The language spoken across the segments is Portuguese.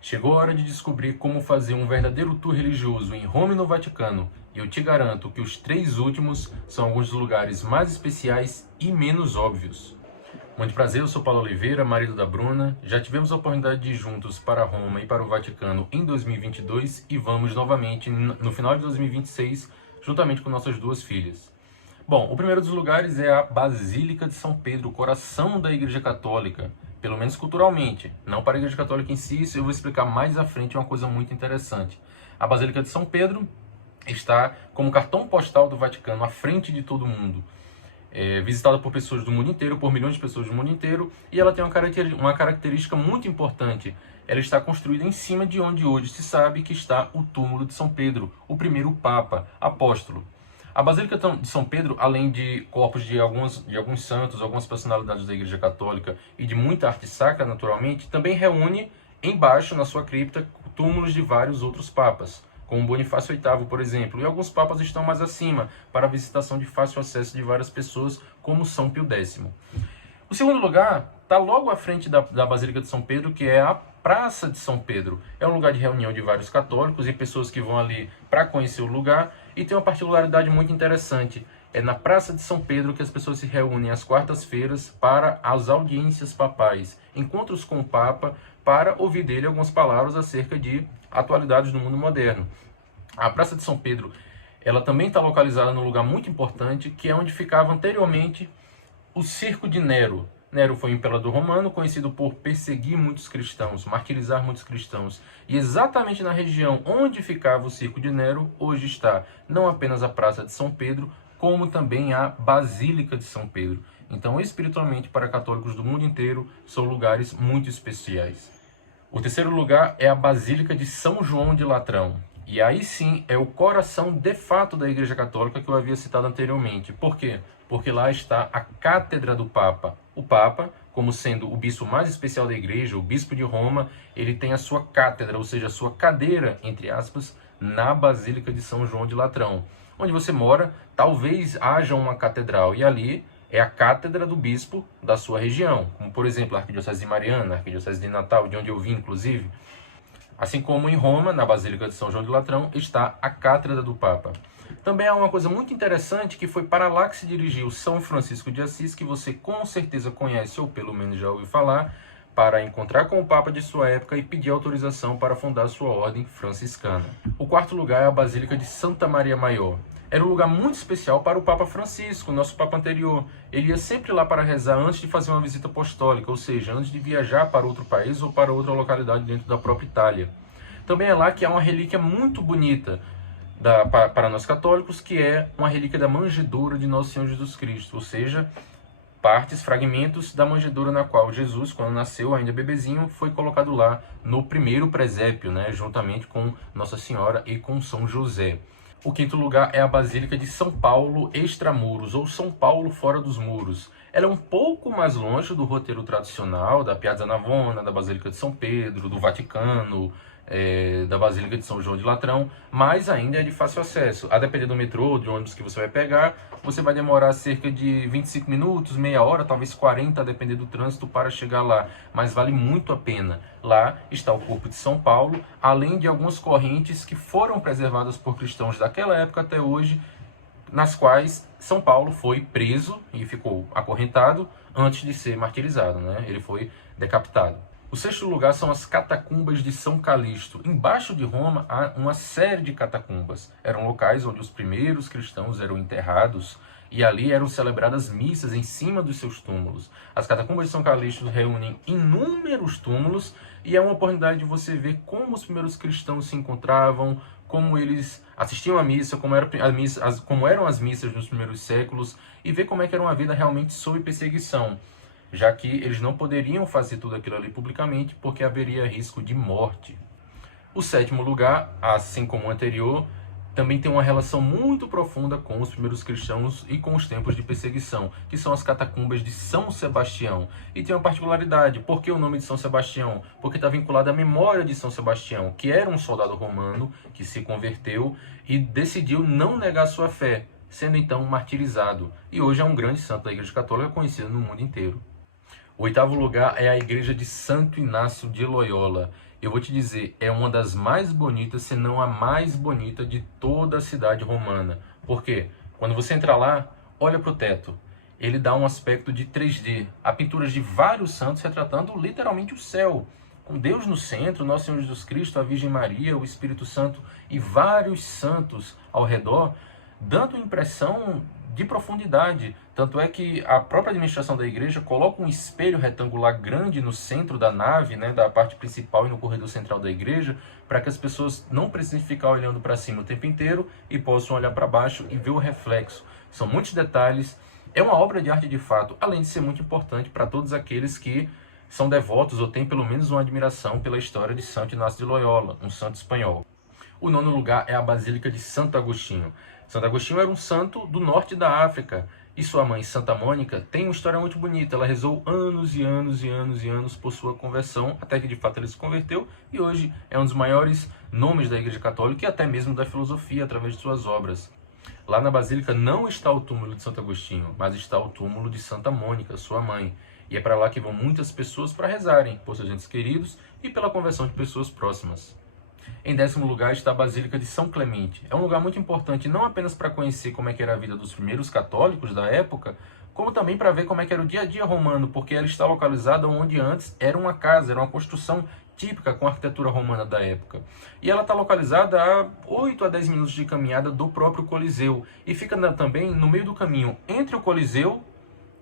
Chegou a hora de descobrir como fazer um verdadeiro tour religioso em Roma e no Vaticano, e eu te garanto que os três últimos são alguns dos lugares mais especiais e menos óbvios. Muito prazer, eu sou Paulo Oliveira, marido da Bruna. Já tivemos a oportunidade de ir juntos para Roma e para o Vaticano em 2022 e vamos novamente no final de 2026, juntamente com nossas duas filhas. Bom, o primeiro dos lugares é a Basílica de São Pedro, o coração da Igreja Católica, pelo menos culturalmente, não para a Igreja Católica em si, isso eu vou explicar mais à frente, é uma coisa muito interessante. A Basílica de São Pedro está como cartão postal do Vaticano, à frente de todo mundo. É visitada por pessoas do mundo inteiro, por milhões de pessoas do mundo inteiro, e ela tem uma característica muito importante. Ela está construída em cima de onde hoje se sabe que está o túmulo de São Pedro, o primeiro Papa, apóstolo. A Basílica de São Pedro, além de corpos de alguns santos, algumas personalidades da Igreja Católica e de muita arte sacra, naturalmente, também reúne embaixo, na sua cripta, túmulos de vários outros papas, como Bonifácio VIII, por exemplo, e alguns papas estão mais acima, para a visitação de fácil acesso de várias pessoas, como São Pio X. O segundo lugar está logo à frente da Basílica de São Pedro, que é a Praça de São Pedro. É um lugar de reunião de vários católicos e pessoas que vão ali para conhecer o lugar, e tem uma particularidade muito interessante. É na Praça de São Pedro que as pessoas se reúnem às quartas-feiras para as audiências papais, encontros com o Papa, para ouvir dele algumas palavras acerca de atualidades do mundo moderno. A Praça de São Pedro, ela também está localizada num lugar muito importante, que é onde ficava anteriormente o Circo de Nero. Nero foi um imperador romano conhecido por perseguir muitos cristãos, martirizar muitos cristãos. E exatamente na região onde ficava o Circo de Nero, hoje está não apenas a Praça de São Pedro, como também a Basílica de São Pedro. Então, espiritualmente, para católicos do mundo inteiro, são lugares muito especiais. O terceiro lugar é a Basílica de São João de Latrão. E aí sim é o coração de fato da Igreja Católica que eu havia citado anteriormente. Por quê? Porque lá está a Cátedra do Papa. O Papa, como sendo o bispo mais especial da Igreja, o bispo de Roma, ele tem a sua cátedra, ou seja, a sua cadeira, entre aspas, na Basílica de São João de Latrão. Onde você mora, talvez haja uma catedral, e ali é a cátedra do bispo da sua região, como por exemplo a Arquidiocese de Mariana, a Arquidiocese de Natal, de onde eu vim inclusive. Assim como em Roma, na Basílica de São João de Latrão, está a Cátedra do Papa. Também há uma coisa muito interessante, que foi para lá que se dirigiu São Francisco de Assis, que você com certeza conhece ou pelo menos já ouviu falar, para encontrar com o Papa de sua época e pedir autorização para fundar sua ordem franciscana. O quarto lugar é a Basílica de Santa Maria Maior. Era um lugar muito especial para o Papa Francisco, nosso Papa anterior. Ele ia sempre lá para rezar antes de fazer uma visita apostólica, ou seja, antes de viajar para outro país ou para outra localidade dentro da própria Itália. Também é lá que há uma relíquia muito bonita para nós católicos, que é uma relíquia da manjedoura de Nosso Senhor Jesus Cristo, ou seja, partes, fragmentos da manjedoura na qual Jesus, quando nasceu, ainda bebezinho, foi colocado lá no primeiro presépio, juntamente com Nossa Senhora e com São José. O quinto lugar é a Basílica de São Paulo Extramuros, ou São Paulo Fora dos Muros. Ela é um pouco mais longe do roteiro tradicional da Piazza Navona, da Basílica de São Pedro, do Vaticano, da Basílica de São João de Latrão, mas ainda é de fácil acesso. A depender do metrô, de ônibus que você vai pegar, você vai demorar cerca de 25 minutos, meia hora, talvez 40, a depender do trânsito, para chegar lá. Mas vale muito a pena. Lá está o Corpo de São Paulo, além de algumas correntes que foram preservadas por cristãos daquela época até hoje, nas quais São Paulo foi preso e ficou acorrentado antes de ser martirizado, Ele foi decapitado. O sexto lugar são as catacumbas de São Calixto. Embaixo de Roma há uma série de catacumbas. Eram locais onde os primeiros cristãos eram enterrados e ali eram celebradas missas em cima dos seus túmulos. As catacumbas de São Calixto reúnem inúmeros túmulos e é uma oportunidade de você ver como os primeiros cristãos se encontravam, como eles assistiam à missa, como eram as missas nos primeiros séculos, e ver como é que era uma vida realmente sob perseguição, já que eles não poderiam fazer tudo aquilo ali publicamente, porque haveria risco de morte. O sétimo lugar, assim como o anterior, também tem uma relação muito profunda com os primeiros cristãos e com os tempos de perseguição, que são as catacumbas de São Sebastião. E tem uma particularidade. Por que o nome de São Sebastião? Porque está vinculado à memória de São Sebastião, que era um soldado romano que se converteu e decidiu não negar sua fé, sendo então martirizado. E hoje é um grande santo da Igreja Católica, conhecido no mundo inteiro. O oitavo lugar é a igreja de Santo Inácio de Loyola. Eu vou te dizer, é uma das mais bonitas, se não a mais bonita de toda a cidade romana. Por quê? Quando você entra lá, olha para o teto. Ele dá um aspecto de 3D. Há pinturas de vários santos retratando literalmente o céu. Com Deus no centro, Nosso Senhor Jesus Cristo, a Virgem Maria, o Espírito Santo e vários santos ao redor, dando impressão de profundidade. Tanto é que a própria administração da igreja coloca um espelho retangular grande no centro da nave, né, da parte principal e no corredor central da igreja, para que as pessoas não precisem ficar olhando para cima o tempo inteiro e possam olhar para baixo e ver o reflexo. São muitos detalhes. É uma obra de arte de fato, além de ser muito importante para todos aqueles que são devotos ou têm pelo menos uma admiração pela história de Santo Inácio de Loyola, um santo espanhol. O nono lugar é a Basílica de Santo Agostinho. Santo Agostinho era um santo do norte da África e sua mãe, Santa Mônica, tem uma história muito bonita. Ela rezou anos e anos e anos e anos por sua conversão, até que de fato ele se converteu e hoje é um dos maiores nomes da Igreja Católica e até mesmo da filosofia através de suas obras. Lá na Basílica não está o túmulo de Santo Agostinho, mas está o túmulo de Santa Mônica, sua mãe. E é para lá que vão muitas pessoas para rezarem por seus entes queridos e pela conversão de pessoas próximas. Em 10º lugar está a Basílica de São Clemente. É um lugar muito importante não apenas para conhecer como é que era a vida dos primeiros católicos da época, como também para ver como é que era o dia a dia romano, porque ela está localizada onde antes era uma casa, era uma construção típica com a arquitetura romana da época. E ela está localizada a 8 a 10 minutos de caminhada do próprio Coliseu e fica também no meio do caminho entre o Coliseu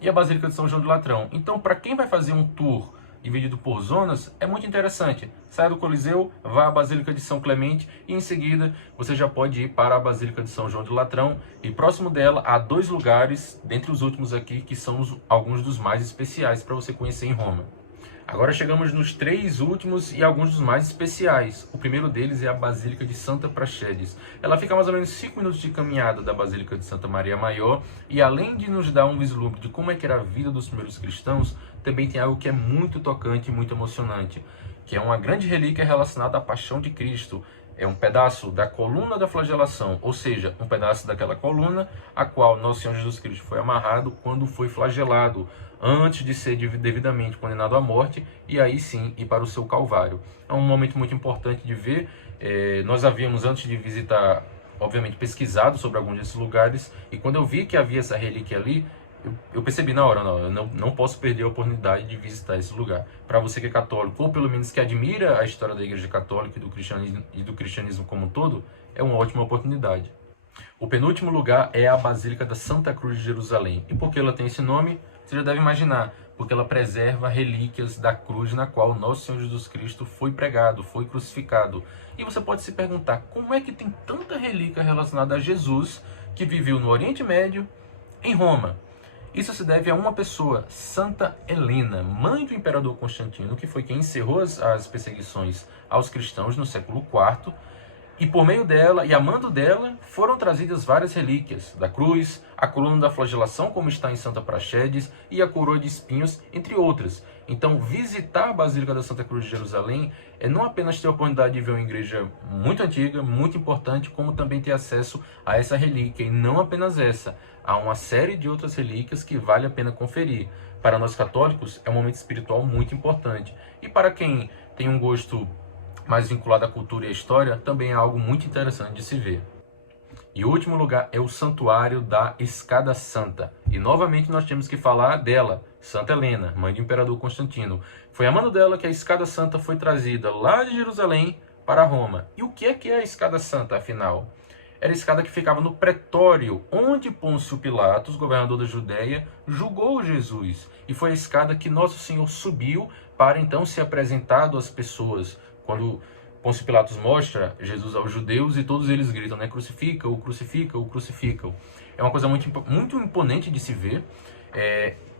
e a Basílica de São João de Latrão. Então, para quem vai fazer um tour dividido por zonas, é muito interessante. Sai do Coliseu, vá à Basílica de São Clemente e em seguida você já pode ir para a Basílica de São João de Latrão. E próximo dela há 2 lugares, dentre os últimos aqui, que são alguns dos mais especiais para você conhecer em Roma. Agora chegamos nos 3 últimos e alguns dos mais especiais. O primeiro deles é a Basílica de Santa Praxedes. Ela fica a mais ou menos 5 minutos de caminhada da Basílica de Santa Maria Maior e além de nos dar um vislumbre de como é que era a vida dos primeiros cristãos, também tem algo que é muito tocante e muito emocionante, que é uma grande relíquia relacionada à paixão de Cristo. É um pedaço da coluna da flagelação, ou seja, um pedaço daquela coluna a qual Nosso Senhor Jesus Cristo foi amarrado quando foi flagelado, antes de ser devidamente condenado à morte, e aí sim ir para o seu Calvário. É um momento muito importante de ver. Nós havíamos, antes de visitar, obviamente, pesquisado sobre alguns desses lugares, e quando eu vi que havia essa relíquia ali, eu percebi na hora, não, eu não posso perder a oportunidade de visitar esse lugar. Para você que é católico, ou pelo menos que admira a história da Igreja Católica e do cristianismo como um todo, é uma ótima oportunidade. O penúltimo lugar é a Basílica da Santa Cruz de Jerusalém. E por que ela tem esse nome? Você já deve imaginar, porque ela preserva relíquias da cruz na qual Nosso Senhor Jesus Cristo foi pregado, foi crucificado. E você pode se perguntar, como é que tem tanta relíquia relacionada a Jesus, que viveu no Oriente Médio, em Roma? Isso se deve a uma pessoa, Santa Helena, mãe do imperador Constantino, que foi quem encerrou as perseguições aos cristãos no século IV, e por meio dela e amando dela foram trazidas várias relíquias da cruz, a coluna da flagelação, como está em Santa Praxedes, e a coroa de espinhos, entre outras. Então, visitar a Basílica da Santa Cruz de Jerusalém é não apenas ter a oportunidade de ver uma igreja muito antiga, muito importante, como também ter acesso a essa relíquia. E não apenas essa, há uma série de outras relíquias que vale a pena conferir. Para nós católicos, é um momento espiritual muito importante. E para quem tem um gosto mais vinculado à cultura e à história, também é algo muito interessante de se ver. E o último lugar é o Santuário da Escada Santa. E novamente nós temos que falar dela, Santa Helena, mãe do imperador Constantino. Foi a mano dela que a Escada Santa foi trazida lá de Jerusalém para Roma. E o que é a Escada Santa, afinal? Era a escada que ficava no pretório, onde Pôncio Pilatos, governador da Judéia, julgou Jesus. E foi a escada que Nosso Senhor subiu para então ser apresentado às pessoas. Quando Pôncio Pilatos mostra Jesus aos judeus e todos eles gritam, né? Crucifica-o, crucifica-o, crucifica-o. É uma coisa muito imponente de se ver.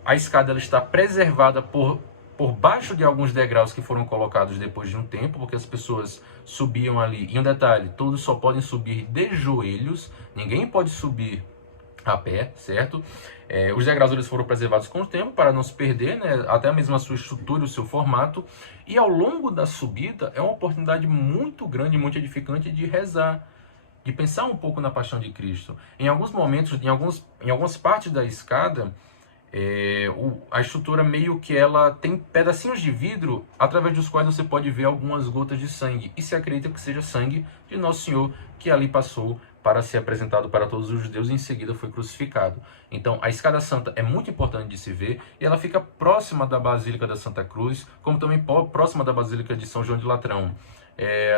A escada ela está preservada por baixo de alguns degraus que foram colocados depois de um tempo, porque as pessoas subiam ali. E um detalhe, todos só podem subir de joelhos, ninguém pode subir a pé, certo? Os degraus eles foram preservados com o tempo para não se perder, né? Até mesmo a sua estrutura, o seu formato. E ao longo da subida é uma oportunidade muito grande, muito edificante de rezar, de pensar um pouco na paixão de Cristo. Em alguns momentos, em algumas partes da escada, A estrutura meio que ela tem pedacinhos de vidro através dos quais você pode ver algumas gotas de sangue, e se acredita que seja sangue de Nosso Senhor que ali passou para ser apresentado para todos os judeus e em seguida foi crucificado. Então a Escada Santa é muito importante de se ver, e ela fica próxima da Basílica da Santa Cruz, como também próxima da Basílica de São João de Latrão.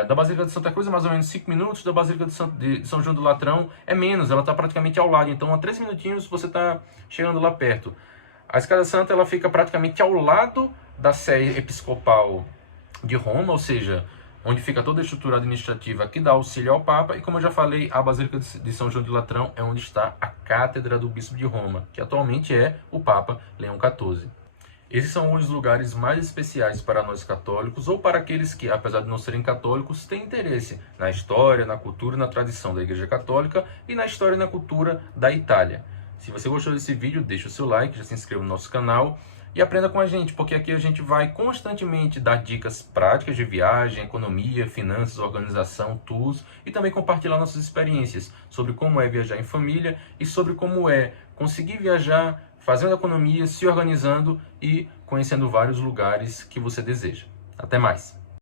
Da Basílica de Santa Cruz é mais ou menos 5 minutos, da Basílica de São João do Latrão é menos, ela está praticamente ao lado, então a 3 minutinhos você está chegando lá perto. A Escada Santa ela fica praticamente ao lado da Sé Episcopal de Roma, ou seja, onde fica toda a estrutura administrativa que dá auxílio ao Papa, e como eu já falei, a Basílica de São João de Latrão é onde está a Cátedra do Bispo de Roma, que atualmente é o Papa Leão XIV. Esses são os lugares mais especiais para nós católicos, ou para aqueles que, apesar de não serem católicos, têm interesse na história, na cultura e na tradição da Igreja Católica e na história e na cultura da Itália. Se você gostou desse vídeo, deixa o seu like, já se inscreva no nosso canal e aprenda com a gente, porque aqui a gente vai constantemente dar dicas práticas de viagem, economia, finanças, organização, tours, e também compartilhar nossas experiências sobre como é viajar em família e sobre como é conseguir viajar fazendo economia, se organizando e conhecendo vários lugares que você deseja. Até mais!